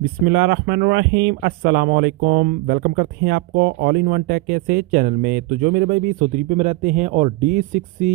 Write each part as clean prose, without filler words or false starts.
बिस्मिल्लाहिर्रहमानिर्रहीम अस्सलाम वालेकुम। वेलकम करते हैं आपको ऑल इन वन टेक ऐसे चैनल में। तो जो मेरे भाई भी सऊदी अरब में रहते हैं और D6C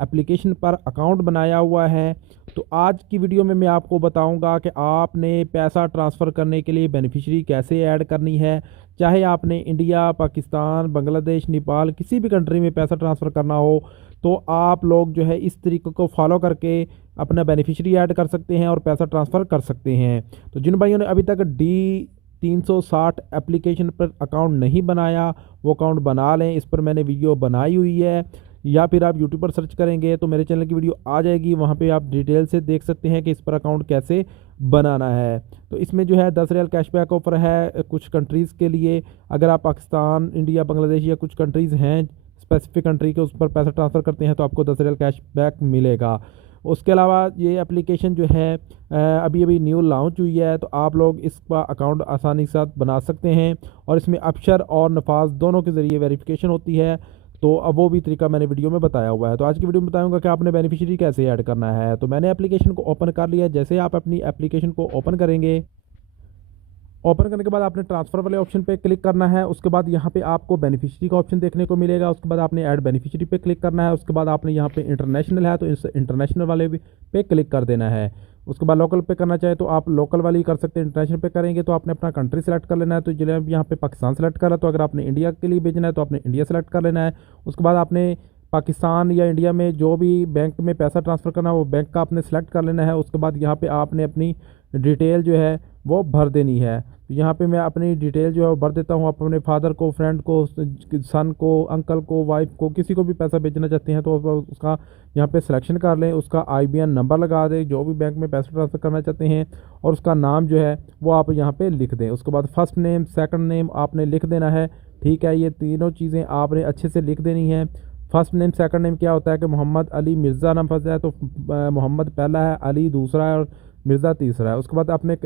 एप्लीकेशन पर अकाउंट बनाया हुआ है, तो आज की वीडियो में मैं आपको बताऊंगा कि आपने पैसा ट्रांसफ़र करने के लिए बेनिफिशियरी कैसे ऐड करनी है। चाहे आपने इंडिया, पाकिस्तान, बांग्लादेश, नेपाल किसी भी कंट्री में पैसा ट्रांसफ़र करना हो, तो आप लोग जो है इस तरीके को फॉलो करके अपना बेनिफिशियरी ऐड कर सकते हैं और पैसा ट्रांसफ़र कर सकते हैं। तो जिन भाइयों ने अभी तक D360 एप्लीकेशन पर अकाउंट नहीं बनाया, वो अकाउंट बना लें। इस पर मैंने वीडियो बनाई हुई है, या फिर आप यूट्यूब पर सर्च करेंगे तो मेरे चैनल की वीडियो आ जाएगी। वहाँ पे आप डिटेल से देख सकते हैं कि इस पर अकाउंट कैसे बनाना है। तो इसमें जो है 10 रियाल कैशबैक ऑफर है कुछ कंट्रीज़ के लिए। अगर आप पाकिस्तान, इंडिया, बांग्लादेश या कुछ कंट्रीज़ हैं स्पेसिफिक कंट्री के, उस पर पैसा ट्रांसफ़र करते हैं तो आपको 10 रियाल कैशबैक मिलेगा। उसके अलावा ये एप्लीकेशन जो है अभी अभी न्यू लॉन्च हुई है, तो आप लोग इसका अकाउंट आसानी के साथ बना सकते हैं। और इसमें अबशर और नफाज दोनों के ज़रिए वेरिफिकेशन होती है। तो अब वो भी तरीका मैंने वीडियो में बताया हुआ है। तो आज की वीडियो में बताऊंगा कि आपने बेनिफिशियरी कैसे ऐड करना है। तो मैंने एप्लीकेशन को ओपन कर लिया। जैसे आप अपनी एप्लीकेशन को ओपन करेंगे, ओपन करने के बाद आपने ट्रांसफ़र वाले ऑप्शन पे क्लिक करना है। उसके बाद यहाँ पे आपको बेनिफिशियरी का ऑप्शन देखने को मिलेगा। उसके बाद आपने ऐड बेनिफिशियरी पे क्लिक करना है। उसके बाद आपने यहाँ पे इंटरनेशनल है तो इस इंटरनेशनल वाले भी पे क्लिक कर देना है। उसके बाद लोकल पे करना चाहे तो आप लोकल वाली कर सकते हैं। इंटरनेशनल पे करेंगे तो आपने अपना कंट्री सेलेक्ट कर लेना है। तो जिले यहाँ पे पाकिस्तान सेलेक्ट करा, तो अगर आपने इंडिया के लिए भेजना है तो आपने इंडिया सेलेक्ट कर लेना है। उसके बाद आपने पाकिस्तान या इंडिया में जो भी बैंक में पैसा ट्रांसफ़र करना है वो बैंक का आपने सेलेक्ट कर लेना है। उसके बाद यहाँ पे आपने अपनी डिटेल जो है वो भर देनी है। तो यहाँ पे मैं अपनी डिटेल जो है वो भर देता हूँ। आप अपने फादर को, फ्रेंड को, सन को, अंकल को, वाइफ को, किसी को भी पैसा भेजना चाहते हैं तो उसका यहाँ पे सिलेक्शन कर लें। उसका IBN नंबर लगा दें जो भी बैंक में पैसा ट्रांसफ़र करना चाहते हैं, और उसका नाम जो है वो आप यहाँ पे लिख दें। उसके बाद फर्स्ट नेम, सेकंड नेम आपने लिख देना है। ठीक है, ये तीनों चीज़ें आपने अच्छे से लिख देनी है। फर्स्ट नेम, सेकंड नेम क्या होता है कि मोहम्मद अली मिर्ज़ा नाम फंसा है तो मोहम्मद पहला है, अली दूसरा है और मिर्ज़ा तीसरा है। उसके बाद आपने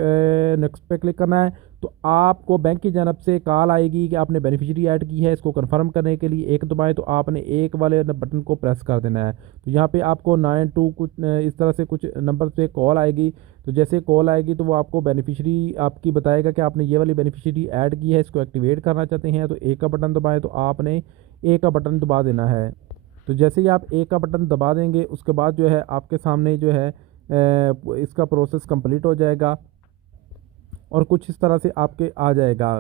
नेक्स्ट पे क्लिक करना है। तो आपको बैंक की जानब से कॉल आएगी कि आपने बेनिफिशियरी ऐड की है। इसको कंफर्म करने के लिए एक दबाएं, तो आपने एक वाले बटन को प्रेस कर देना है। तो यहाँ पे आपको 92 कुछ इस तरह से कुछ नंबर पे कॉल आएगी। तो जैसे कॉल आएगी तो वो आपको बेनिफिशियरी आपकी बताएगा कि आपने ये वाली बेनिफिशियरी ऐड की है, इसको एक्टिवेट करना चाहते हैं। तो एक का बटन दबाएँ, तो आपने ए का बटन दबा देना है। तो जैसे ही आप ए का बटन दबा देंगे, उसके बाद जो है आपके सामने जो है इसका प्रोसेस कंप्लीट हो जाएगा और कुछ इस तरह से आपके आ जाएगा।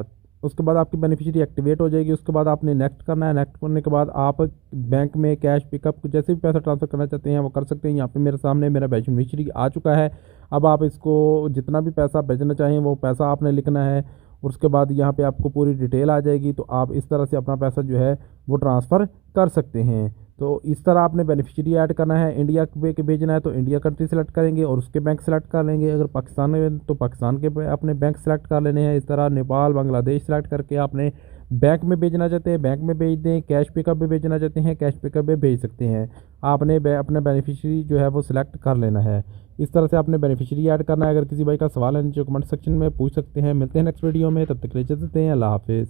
उसके बाद आपकी बेनिफिशियरी एक्टिवेट हो जाएगी। उसके बाद आपने नेक्स्ट करना है। नेक्स्ट करने के बाद आप बैंक में कैश पिकअप जैसे भी पैसा ट्रांसफ़र करना चाहते हैं वो कर सकते हैं। यहाँ पे मेरे सामने मेरा बेनिफिशियरी आ चुका है। अब आप इसको जितना भी पैसा भेजना चाहें वो पैसा आपने लिखना है। उसके बाद यहाँ पे आपको पूरी डिटेल आ जाएगी, तो आप इस तरह से अपना पैसा जो है वो ट्रांसफ़र कर सकते हैं। तो इस तरह आपने बेनिफिशियरी ऐड करना है। इंडिया के भेजना है तो इंडिया कंट्री सेलेक्ट करेंगे और उसके बैंक सेलेक्ट कर लेंगे। अगर पाकिस्तान में तो पाकिस्तान के अपने बैंक सेलेक्ट कर लेने हैं। इस तरह नेपाल, बांग्लादेश सेलेक्ट करके आपने बैंक में भेजना चाहते हैं बैंक में भेज दें। कैश पिकअप में भेजना चाहते हैं कैश पिकअप में भेज सकते हैं। आपने अपना बेनिफिशियरी जो है वो सिलेक्ट कर लेना है। इस तरह से आपने बेनिफिशियरी ऐड करना है। अगर किसी भाई का सवाल है नीचे कमेंट सेक्शन में पूछ सकते हैं। मिलते हैं नेक्स्ट वीडियो में, तब तक के लिए इजाज़त दें। अल्लाह हाफिज़।